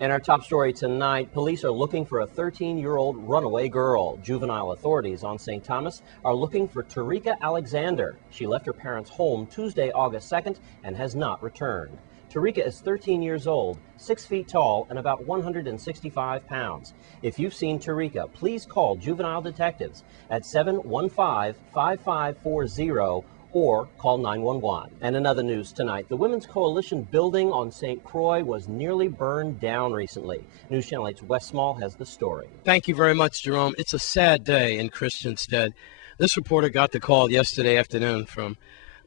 In our top story tonight, police are looking for a 13-year-old runaway girl. Juvenile authorities on St. Thomas are looking for Tarika Alexander. She left her parents' home Tuesday, August 2nd, and has not returned. Tarika is 13 years old, 6 feet tall, and about 165 pounds. If you've seen Tarika, please call juvenile detectives at 715-5540 or call 911. And in other news tonight, the Women's Coalition building on St. Croix was nearly burned down recently. News Channel 8's Wes Small has the story. Thank you very much, Jerome. It's a sad day in Christiansted. This reporter got the call yesterday afternoon from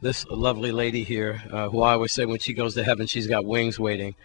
this lovely lady here, who I always say when she goes to heaven, she's got wings waiting.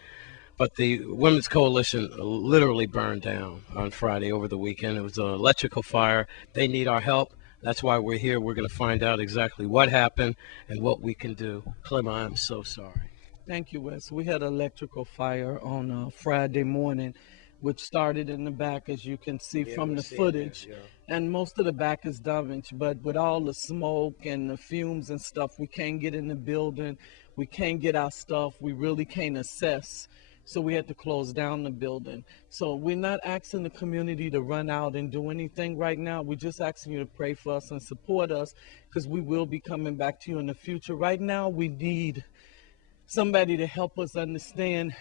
But the Women's Coalition literally burned down on Friday over the weekend. It was an electrical fire. They need our help. That's why we're here. We're going to find out exactly what happened and what we can do. Clem, I'm so sorry. Thank you, Wes. We had an electrical fire on Friday morning, which started in the back, as you can see from the footage. And most of the back is damaged, but with all the smoke and the fumes and stuff, we can't get in the building. We can't get our stuff. We really can't assess. So we had to close down the building. So we're not asking the community to run out and do anything right now. We're just asking you to pray for us and support us, because we will be coming back to you in the future. Right now, we need somebody to help us understand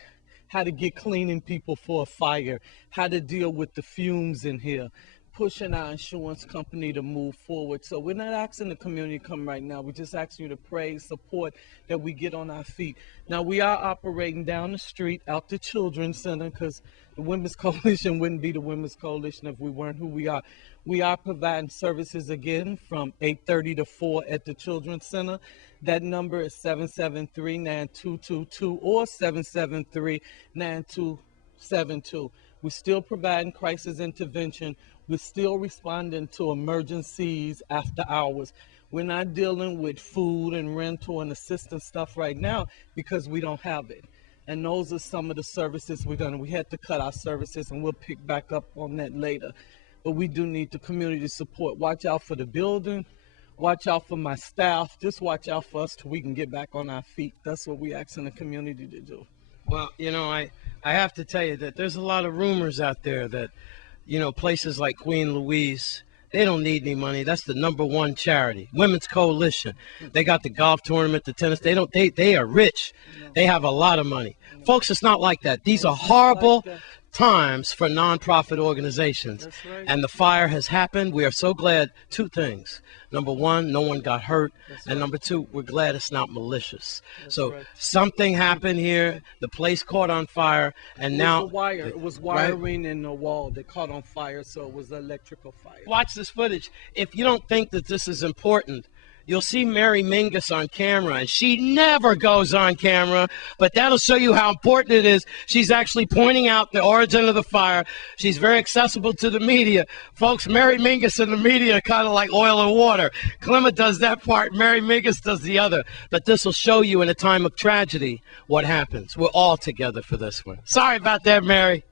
how to get cleaning people for a fire, how to deal with the fumes in here, pushing our insurance company to move forward. So we're not asking the community to come right now. We're just asking you to pray, support, that we get on our feet. Now, we are operating down the street out the Children's Center, because the Women's Coalition wouldn't be the Women's Coalition if we weren't who we are. We are providing services again from 8:30 to 4 at the Children's Center. That number is 773-9222 or 773-9272. We're still providing crisis intervention. We're still responding to emergencies after hours. We're not dealing with food and rental and assistance stuff right now because we don't have it. And those are some of the services we're done. We had to cut our services, and we'll pick back up on that later. But we do need the community support. Watch out for the building. Watch out for my staff. Just watch out for us till we can get back on our feet. That's what we're asking the community to do. Well, you know, I have to tell you that there's a lot of rumors out there that, you know, places like Queen Louise, they don't need any money. That's the #1 charity. Women's Coalition. They got the golf tournament, the tennis. They are rich. They have a lot of money. Folks, it's not like that. These are horrible times for nonprofit organizations. Right. And the fire has happened. We are so glad. Two things. Number one, no one got hurt. And number two, we're glad it's not malicious. So something happened here. The place caught on fire, and now it was wiring in the wall that caught on fire, so it was an electrical fire. Watch this footage. If you don't think that this is important, you'll see Mary Mingus on camera, and she never goes on camera, but that'll show you how important it is. She's actually pointing out the origin of the fire. She's very accessible to the media. Folks, Mary Mingus and the media are kind of like oil and water. Clement does that part, Mary Mingus does the other. But this will show you in a time of tragedy what happens. We're all together for this one. Sorry about that, Mary.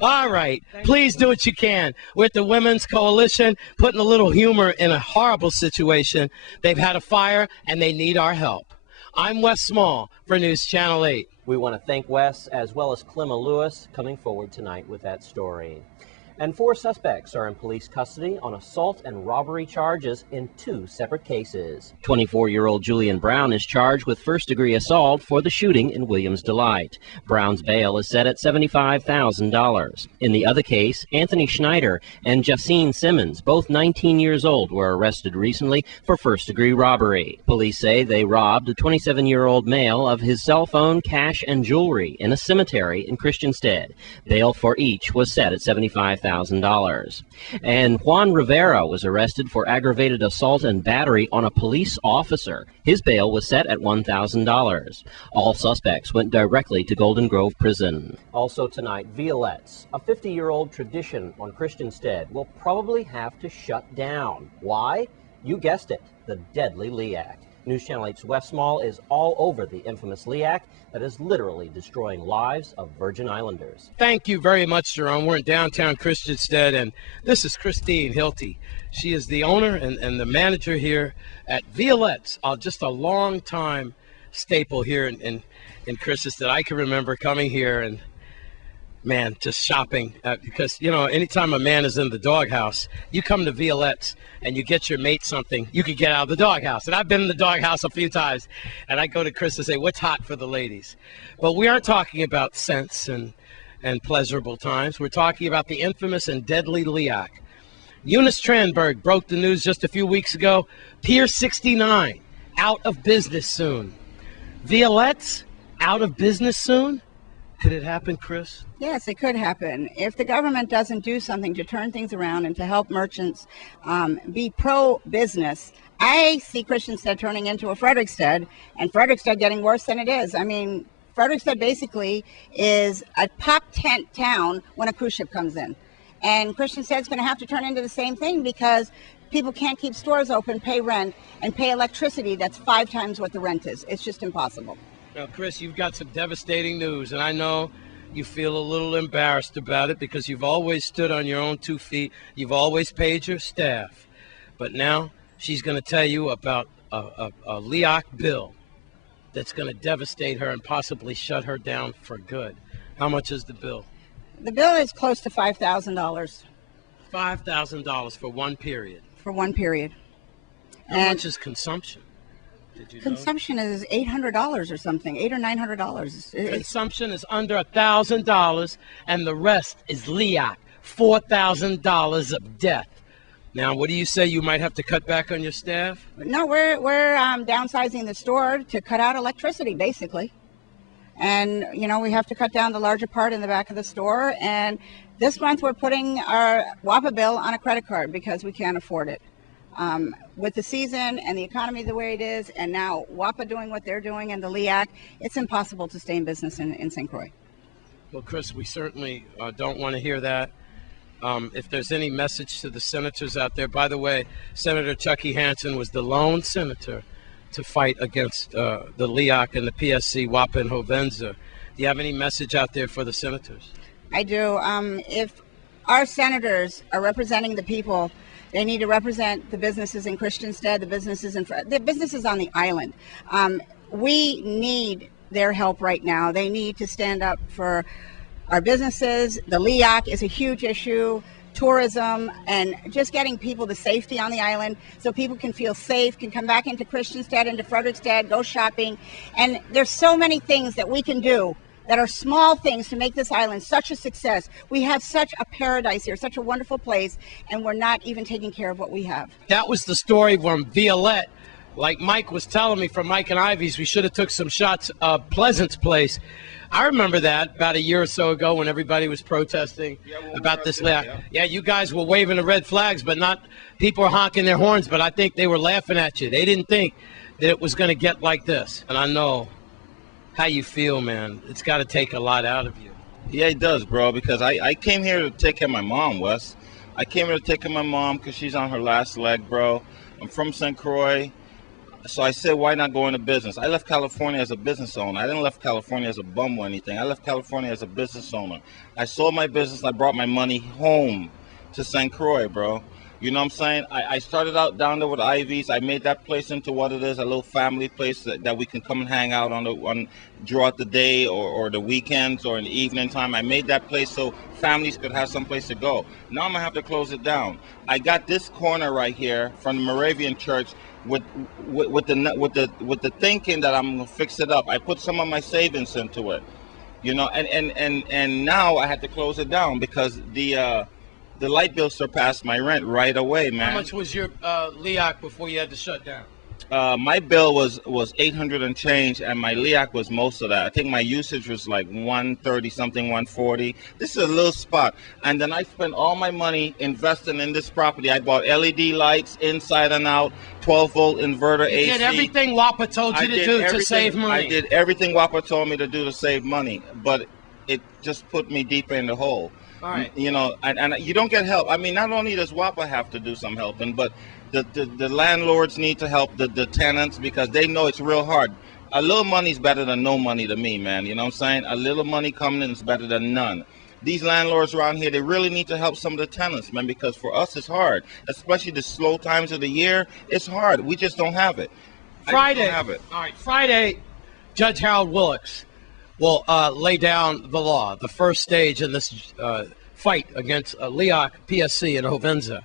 All right, please do what you can. With the Women's Coalition, putting a little humor in a horrible situation. They've had a fire, and they need our help. I'm Wes Small for News Channel 8. We want to thank Wes, as well as Clemma Lewis, coming forward tonight with that story. And 4 suspects are in police custody on assault and robbery charges in 2 separate cases. 24-year-old Julian Brown is charged with first-degree assault for the shooting in Williams Delight. Brown's bail is set at $75,000. In the other case, Anthony Schneider and Jacine Simmons, both 19 years old, were arrested recently for first-degree robbery. Police say they robbed a 27-year-old male of his cell phone, cash, and jewelry in a cemetery in Christiansted. Bail for each was set at $75,000. And Juan Rivera was arrested for aggravated assault and battery on a police officer. His bail was set at $1,000. All suspects went directly to Golden Grove Prison. Also tonight, Violettes, a 50-year-old tradition on Christiansted, will probably have to shut down. Why? You guessed it, the deadly LEAC. News Channel 8's Wes Small is all over the infamous LEAC that is literally destroying lives of Virgin Islanders. Thank you very much, Jerome. We're in downtown Christiansted, and this is Christine Hilty. She is the owner and the manager here at Violette's, just a long-time staple here in Christiansted. I can remember coming here and man, just shopping. Because, you know, anytime a man is in the doghouse, you come to Violette's and you get your mate something, you could get out of the doghouse. And I've been in the doghouse a few times, and I go to Chris and say, what's hot for the ladies? But we aren't talking about scents and pleasurable times. We're talking about the infamous and deadly Leac. Eunice Tranberg broke the news just a few weeks ago. Pier 69, out of business soon. Violette's out of business soon? Could it happen, Chris? Yes, it could happen. If the government doesn't do something to turn things around and to help merchants be pro-business, I see Christiansted turning into a Frederiksted, and Frederiksted getting worse than it is. I mean, Frederiksted basically is a top 10 town when a cruise ship comes in. And Christiansted's going to have to turn into the same thing because people can't keep stores open, pay rent, and pay electricity that's 5 times what the rent is. It's just impossible. Now, Chris, you've got some devastating news, and I know you feel a little embarrassed about it because you've always stood on your own 2 feet. You've always paid your staff. But now she's going to tell you about a Leac bill that's going to devastate her and possibly shut her down for good. How much is the bill? The bill is close to $5,000. $5,000 for one period. For one period. How much is consumption? Did you know? Consumption is $800 or something, $800 or $900. Consumption is under $1,000, and the rest is Leac, $4,000 of death. Now, what do you say? You might have to cut back on your staff? No, we're downsizing the store to cut out electricity, basically. And, you know, we have to cut down the larger part in the back of the store. And this month we're putting our WAPA bill on a credit card because we can't afford it. With the season and the economy the way it is, and now WAPA doing what they're doing and the Leac, it's impossible to stay in business in St. Croix. Well, Chris, we certainly don't want to hear that. If there's any message to the senators out there, by the way, Senator Chucky Hansen was the lone senator to fight against the Leac and the PSC, WAPA, and Hovenza. Do you have any message out there for the senators? I do. If our senators are representing the people, they need to represent the businesses in Christiansted, the businesses on the island. We need their help right now. They need to stand up for our businesses. The Leac is a huge issue. Tourism and just getting people to safety on the island so people can feel safe, can come back into Christiansted, into Frederiksted, go shopping. And there's so many things that we can do that are small things to make this island such a success. We have such a paradise here, such a wonderful place, and we're not even taking care of what we have. That was the story from Violette. Like Mike was telling me from Mike and Ivy's, we should have took some shots of Pleasant's Place. I remember that about a year or so ago when everybody was protesting about this Leac. Yeah, you guys were waving the red flags, but not people were honking their horns, but I think they were laughing at you. They didn't think that it was going to get like this. And I know how you feel, man. It's got to take a lot out of you. Yeah, it does, bro, because I came here to take care of my mom, Wes. I came here to take care of my mom because she's on her last leg, bro. I'm from St. Croix. So I said, why not go into business? I left California as a business owner. I didn't left California as a bum or anything. I left California as a business owner. I sold my business. I brought my money home to St. Croix, bro. You know what I'm saying? I started out down there with Ivy's. I made that place into what it is, a little family place that we can come and hang out on throughout the day or the weekends or in the evening time. I made that place so families could have some place to go. Now I'm gonna have to close it down. I got this corner right here from the Moravian Church with the thinking that I'm gonna fix it up. I put some of my savings into it, you know, and now I had to close it down because the light bill surpassed my rent right away, man. How much was your Leac before you had to shut down? My bill was 800 and change, and my Leac was most of that. I think my usage was like 130 something, 140. This is a little spot, and then I spent all my money investing in this property. I bought LED lights inside and out, 12-volt inverter AC. You did everything WAPA told you to do to save money. I did everything WAPA told me to do to save money, but it just put me deeper in the hole. All right. You know, and you don't get help. I mean, not only does WAPA have to do some helping, but the landlords need to help the tenants because they know it's real hard. A little money's better than no money to me, man. You know what I'm saying? A little money coming in is better than none. These landlords around here, they really need to help some of the tenants, man, because for us it's hard, especially the slow times of the year. It's hard. We just don't have it. Friday. I don't have it. All right. Friday, Judge Harold Willocks will lay down the law, the first stage in this fight against Leoc PSC in Hovenza.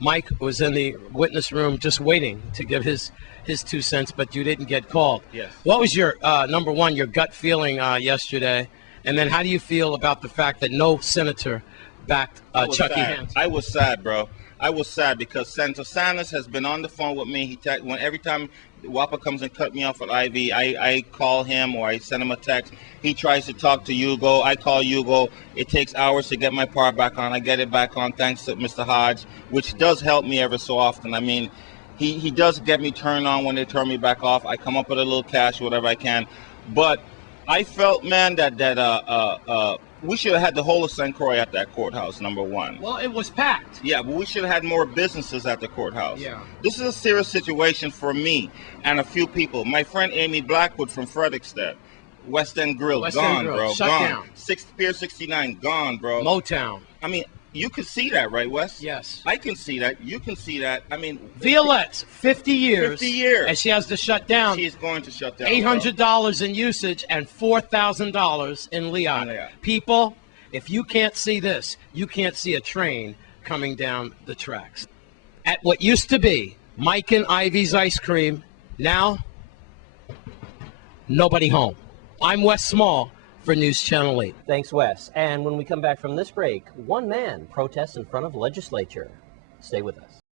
Mike was in the witness room just waiting to give his 2 cents, but you didn't get called. Yes. What was your, number one, your gut feeling yesterday? And then how do you feel about the fact that no senator backed Chucky Hansen? I was sad, bro. I was sad because Senator Sanders has been on the phone with me. Every time Wapa comes and cut me off at Ivy, I call him or I send him a text. He tries to talk to Hugo. I call Hugo. It takes hours to get my power back on. I get it back on thanks to Mr. Hodge, which does help me ever so often. I mean, he does get me turned on when they turn me back off. I come up with a little cash, whatever I can. But I felt, man, that we should have had the whole of St. Croix at that courthouse, number one. Well, it was packed. Yeah, but we should have had more businesses at the courthouse. Yeah. This is a serious situation for me and a few people. My friend Amy Blackwood from Frederickstead, West End Grill, gone, bro. Shut down. Pier 69, gone, bro. Motown. I mean, you can see that, right, Wes? Yes. I can see that. You can see that. I mean, Violette's 50 years. 50 years. And she has to shut down. She's going to shut down. $800 in usage and $4,000 in Leon. Yeah. People, if you can't see this, you can't see a train coming down the tracks. At what used to be Mike and Ivy's Ice Cream, now nobody home. I'm Wes Small for News Channel 8. Thanks, Wes. And when we come back from this break, one man protests in front of legislature. Stay with us.